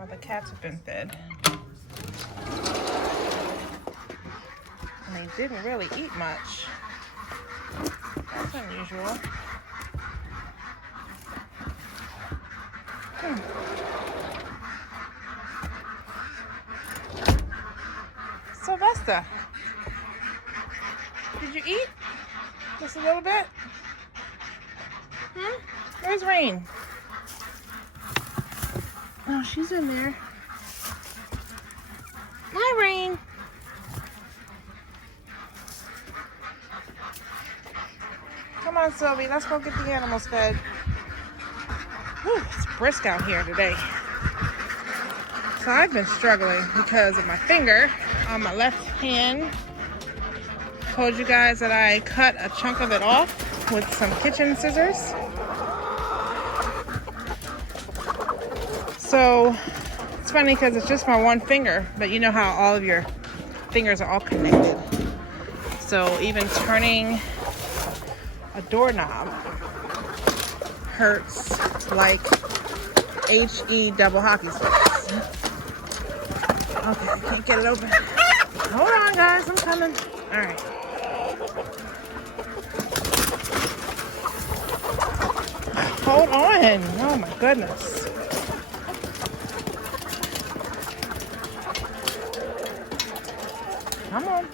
Oh, the cats have been fed. And they didn't really eat much. That's unusual. Sylvester, did you eat? Just a little bit? Where's Rain? Oh, she's in there. Hi, Rain. Come on, Sylvie. Let's go get the animals fed. Whew, it's brisk out here today. So I've been struggling because of my finger on my left hand. Told you guys that I cut a chunk of it off with some kitchen scissors. So it's funny because it's just my one finger, but you know how all of your fingers are all connected. So even turning a doorknob hurts like HE double hockey sticks. Okay, I can't get it open. Hold on, guys, I'm coming. All right. Hold on. Oh my goodness. Come on.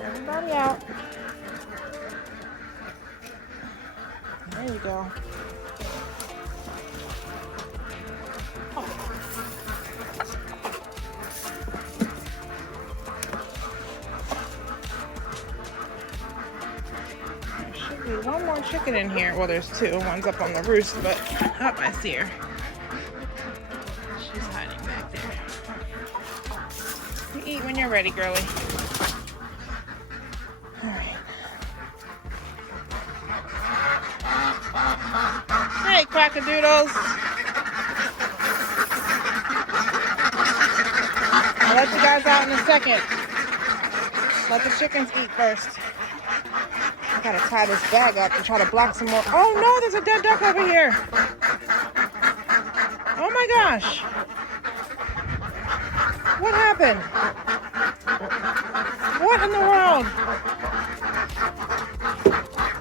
Everybody out. There you go. There should be one more chicken in here. Well, there's two. One's up on the roost, but I see her. She's hiding back there. You eat when you're ready, girly. All right. Hey, crackadoodles. I'll let you guys out in a second. Let the chickens eat first. I gotta tie this bag up and try to block some more. Oh no, there's a dead duck over here. Oh my gosh. What happened? What in the world?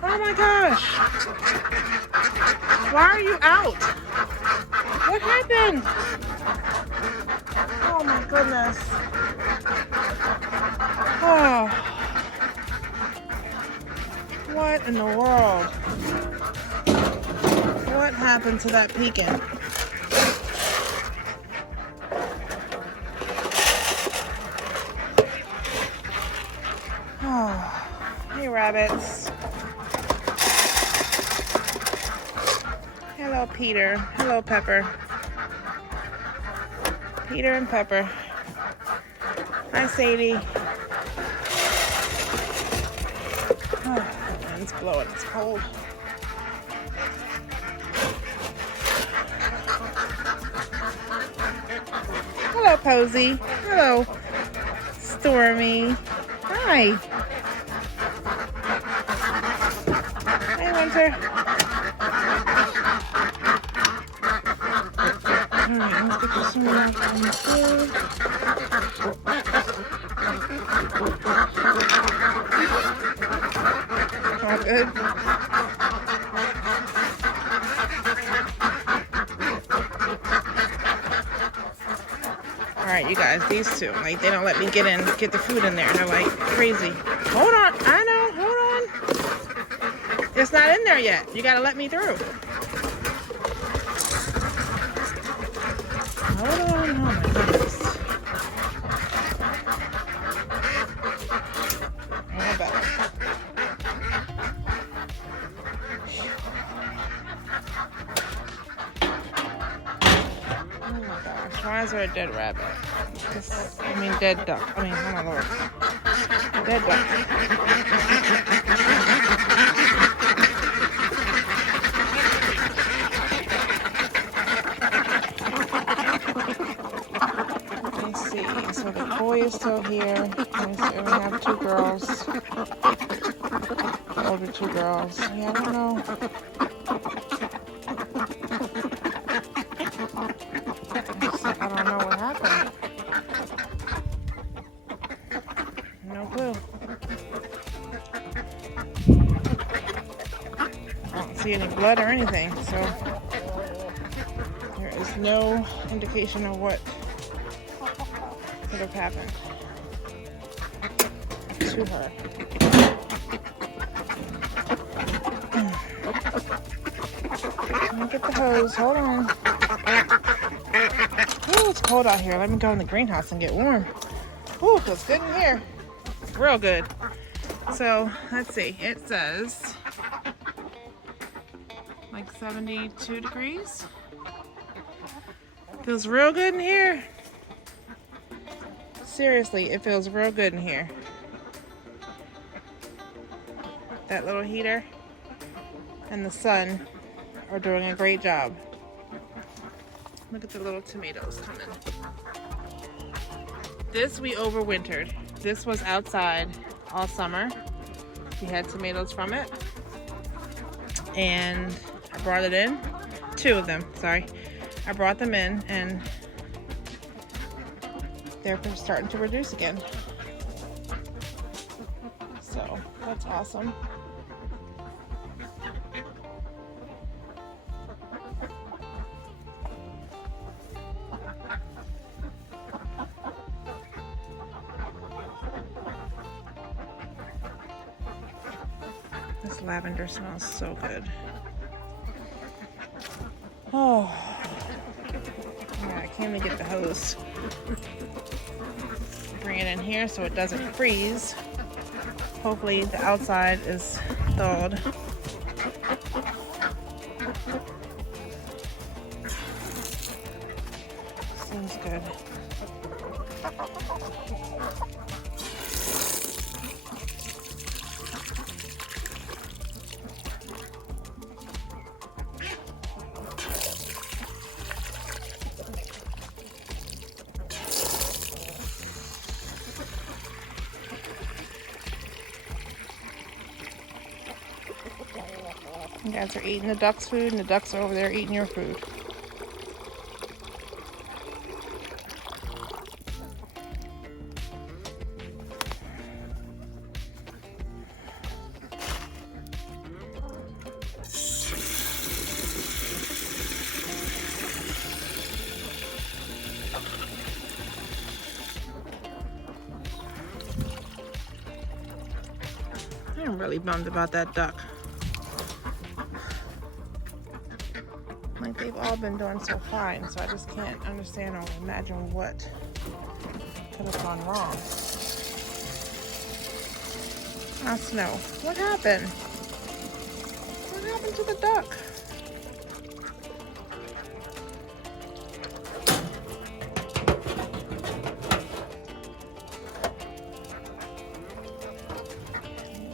Oh my gosh. Why are you out? What happened? Oh my goodness. Oh. What in the world? What happened to that pecan? Oh. Hey, rabbits. Hello, Peter. Hello, Pepper. Peter and Pepper. Hi, Sadie. Oh, the wind's blowing. It's cold. Hello, Posy. Hello, Stormy. Hi. Hey, Winter. Alright, let's get you some more food. All good. Alright, you guys, these two, like, they don't let me get the food in there. They're like crazy. Hold on, I know, hold on. It's not in there yet. You gotta let me through. Hold on, oh my goodness. Yeah, better. Oh my gosh, why is there a dead rabbit? Dead duck. Oh my lord. Dead duck. Let's see. So the boy is still here. We have two girls. Older two girls. Yeah, I don't know. see any blood or anything, so there is no indication of what could have happened to her. Let me get the hose. Hold on. Ooh, it's cold out here. Let me go in the greenhouse and get warm. Ooh, feels good in here. Real good. So, let's see. It says like 72 degrees. Feels real good in here. Seriously, it feels real good in here. That little heater and the sun are doing a great job. Look at the little tomatoes coming. This we overwintered. This was outside all summer. We had tomatoes from it. And I brought it in. 2 of them, sorry. I brought them in and they're starting to reduce again. So that's awesome. This lavender smells so good. Oh, yeah, I can't even get the hose. Bring it in here so it doesn't freeze. Hopefully the outside is thawed. Seems good. You guys are eating the ducks' food, and the ducks are over there eating your food. I'm really bummed about that duck. Like, they've all been doing so fine, so I just can't understand or imagine what could have gone wrong. Ah, Snow, what happened? What happened to the duck?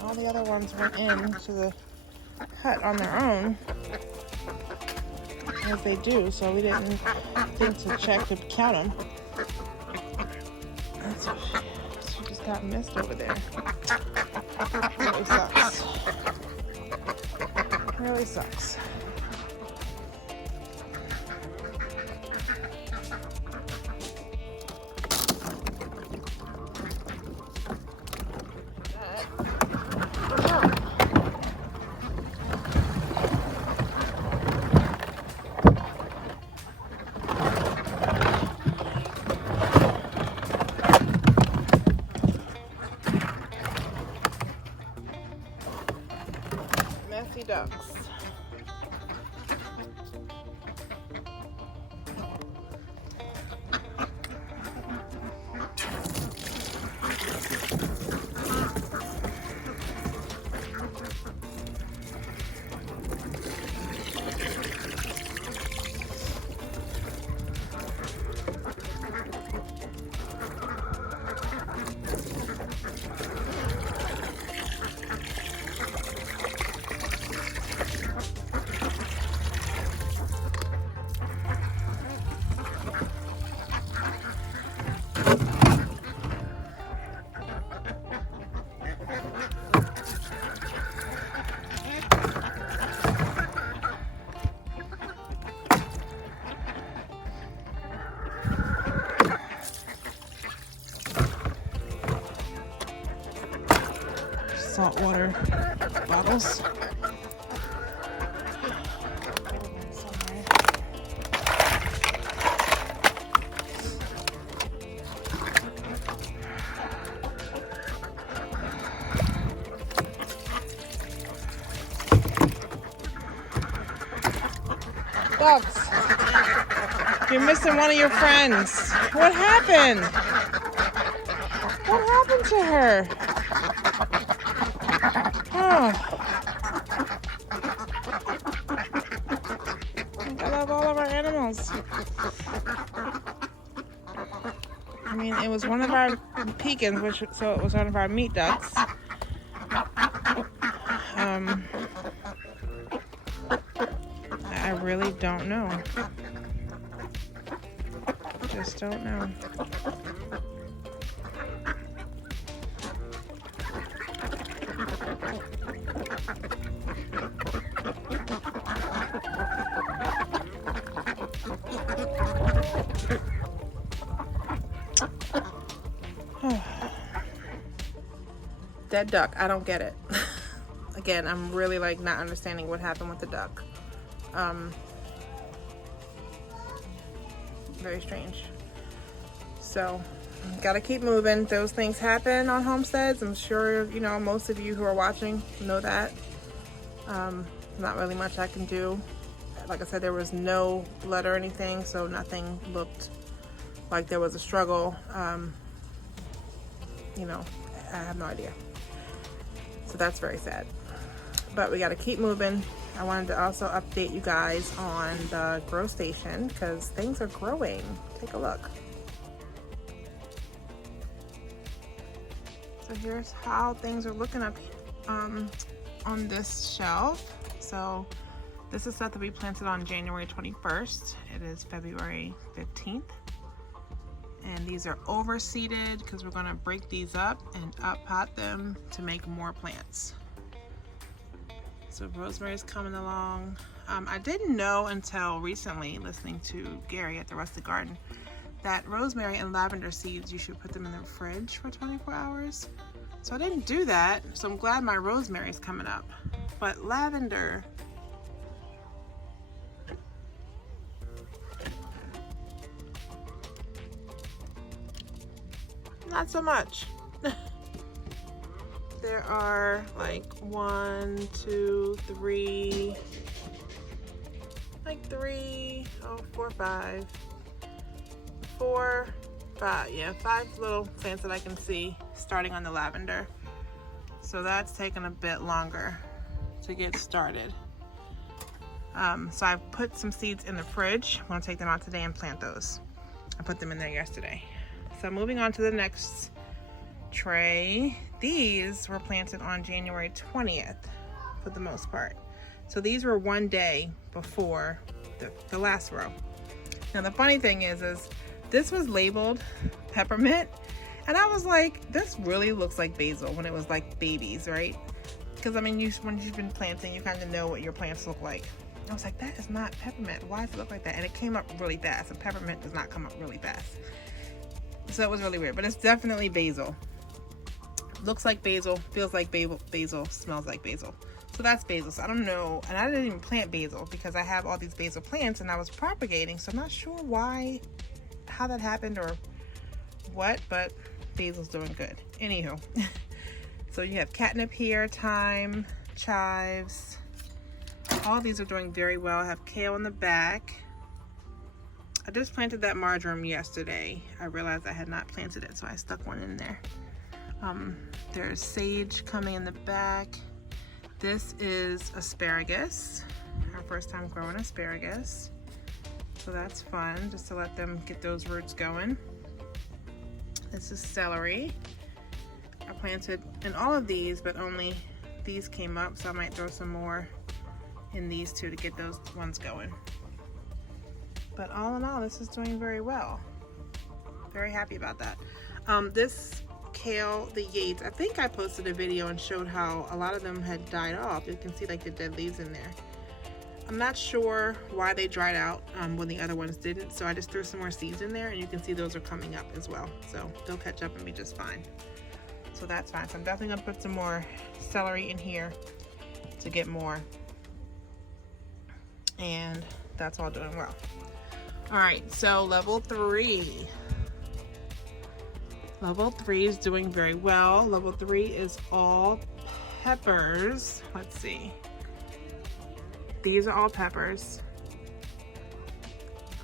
All the other ones went into the hut on their own, as they do, so we didn't think to check to count them. She just got missed over there. Really sucks. Really sucks. Messy ducks. Saltwater bottles. Ducks, you're missing one of your friends. What happened? What happened to her? Oh. I love all of our animals. I mean, it was one of our pecans, so it was one of our meat ducks. I really don't know. Just don't know. Dead duck. I don't get it. Again, I'm really like not understanding what happened with the duck. Very strange. So, gotta keep moving. Those things happen on homesteads. I'm sure, you know, most of you who are watching know that. Not really much I can do. Like I said, there was no blood or anything, so nothing looked like there was a struggle. You know, I have no idea. So that's very sad. But we gotta keep moving. I wanted to also update you guys on the grow station because things are growing. Take a look. So here's how things are looking up on this shelf. So this is stuff that we planted on January 21st. It is February 15th. And these are overseeded because we're gonna break these up and up pot them to make more plants. So rosemary's coming along. I didn't know until recently, listening to Gary at the Rustic Garden, that rosemary and lavender seeds, you should put them in the fridge for 24 hours. So I didn't do that, so I'm glad my rosemary's coming up. But lavender, not so much. There are like 1, 2, 3, like 3, 4, 5, 4, 5, yeah, 5 little plants that I can see starting on the lavender. So that's taken a bit longer to get started. So I put some seeds in the fridge. I'm gonna take them out today and plant those. I put them in there yesterday. So moving on to the next tray. These were planted on January 20th for the most part. So these were one day before the last row. Now the funny thing is this was labeled peppermint, and I was like, this really looks like basil when it was like babies, right? Because I mean, when you've been planting, you kind of know what your plants look like. I was like, that is not peppermint. Why does it look like that? And it came up really fast, and peppermint does not come up really fast. So it was really weird, but it's definitely basil. Looks like basil, feels like basil, smells like basil. So that's basil. So I don't know, and I didn't even plant basil because I have all these basil plants and I was propagating, so I'm not sure how that happened or what, but basil's doing good. Anywho, so you have catnip here, thyme, chives. All these are doing very well. I have kale in the back. I just planted that marjoram yesterday. I realized I had not planted it, so I stuck one in there. There's sage coming in the back. This is asparagus. Our first time growing asparagus. So that's fun, just to let them get those roots going. This is celery. I planted in all of these, but only these came up, so I might throw some more in these two to get those ones going. But all in all, this is doing very well. Very happy about that. This kale, the Yates, I think I posted a video and showed how a lot of them had died off. You can see like the dead leaves in there. I'm not sure why they dried out when the other ones didn't, so I just threw some more seeds in there, and you can see those are coming up as well. So they'll catch up and be just fine. So that's fine. So I'm definitely gonna put some more celery in here to get more. And that's all doing well. All right, so level 3. Level 3 is doing very well. Level 3 is all peppers. Let's see. These are all peppers.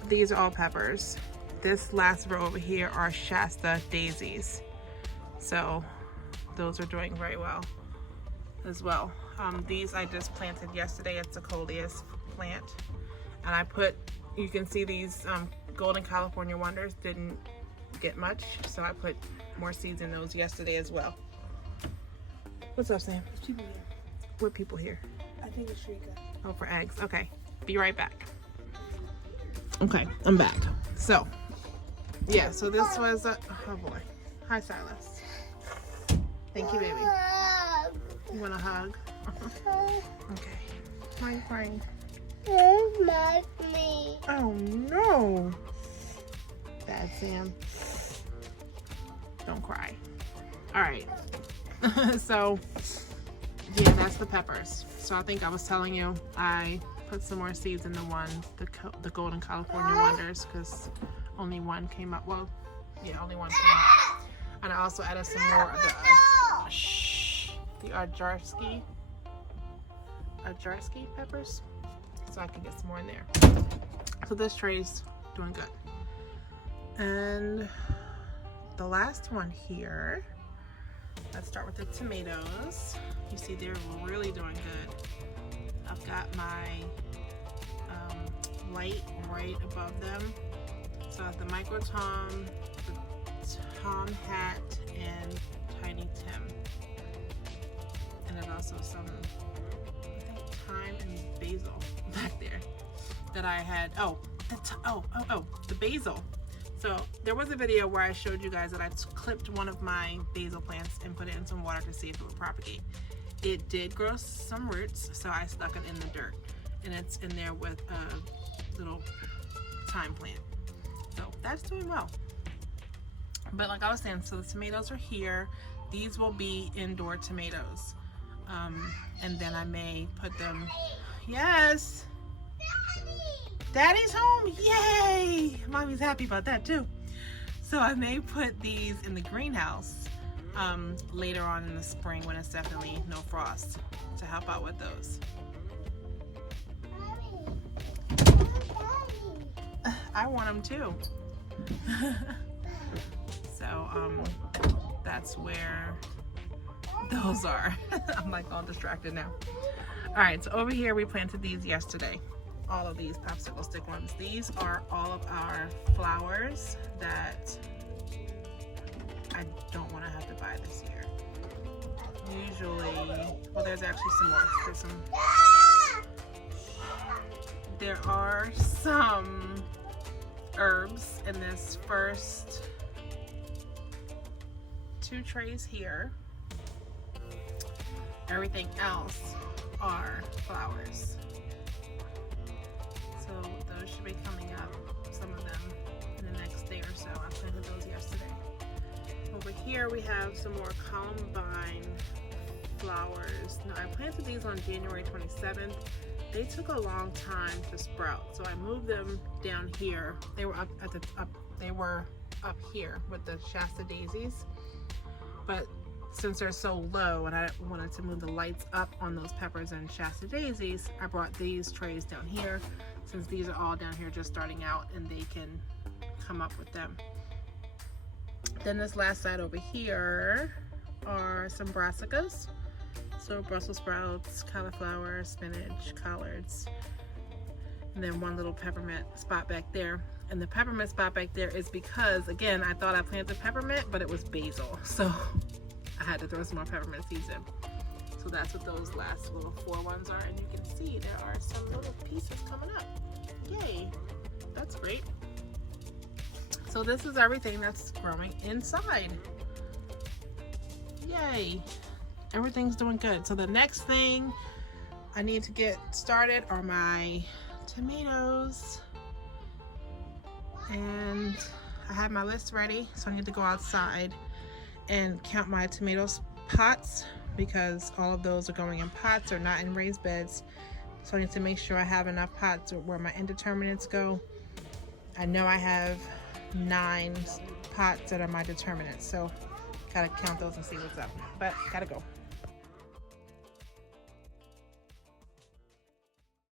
these are all peppers. This last row over here are Shasta daisies. So those are doing very well as well. These I just planted yesterday. It's a coleus plant. And I put, you can see these Golden California Wonders didn't get much. So I put more seeds in those yesterday as well. What's up, Sam? There's people here. What people here? I think it's Shrika. Oh, for eggs. Okay. Be right back. Okay, I'm back. So, yeah, so this was a, oh boy. Hi, Silas. Thank you, baby. You want a hug? Okay. Why are you crying? Me. Oh, no. Bad Sam. Don't cry. All right. So, yeah, that's the peppers. So I think I was telling you I put some more seeds in the Golden California Wonders, because only one came up. Well, yeah, only one came up. And I also added some more of the Ajarski peppers, so I can get some more in there. So this tray's doing good. And the last one here, let's start with the tomatoes. You see they're really doing good. I've got my light right above them. So I have the Micro Tom, the Tom Hat, and Tiny Tim. And there's also some, I think, thyme and basil back there that I had. Oh, the basil. So there was a video where I showed you guys that I clipped one of my basil plants and put it in some water to see if it would propagate. It did grow some roots, so I stuck it in the dirt, and it's in there with a little thyme plant. So that's doing well. But like I was saying, so the tomatoes are here. These will be indoor tomatoes. And then I may put them, yes, Daddy's home, yay! Mommy's happy about that too. So I may put these in the greenhouse later on in the spring when it's definitely no frost, to help out with those. I want them too. So that's where those are. I'm like all distracted now. All right, so over here we planted these yesterday. All of these popsicle stick ones. These are all of our flowers that I don't want to have to buy this year. Usually, well, there's actually some more. There are some herbs in this first 2 trays here. Everything else are flowers. So those should be coming up, some of them, in the next day or so. I planted those yesterday. Over here we have some more columbine flowers. Now I planted these on January 27th. They took a long time to sprout, so I moved them down here. They were up here with the Shasta daisies, but since they're so low and I wanted to move the lights up on those peppers and Shasta daisies, I brought these trays down here, since these are all down here just starting out and they can come up with them. Then this last side over here are some brassicas. So Brussels sprouts, cauliflower, spinach, collards, and then one little peppermint spot back there. And the peppermint spot back there is because, again, I thought I planted peppermint, but it was basil. So I had to throw some more peppermint seeds in. So that's what those last little 4 ones are. And you can see there are some little pieces coming up. Yay, that's great. So this is everything that's growing inside. Yay, everything's doing good. So the next thing I need to get started are my tomatoes. And I have my list ready, so I need to go outside and count my tomatoes pots, because all of those are going in pots or not in raised beds. So I need to make sure I have enough pots where my indeterminates go. I know I have 9 pots that are my determinants, so gotta count those and see what's up, but gotta go.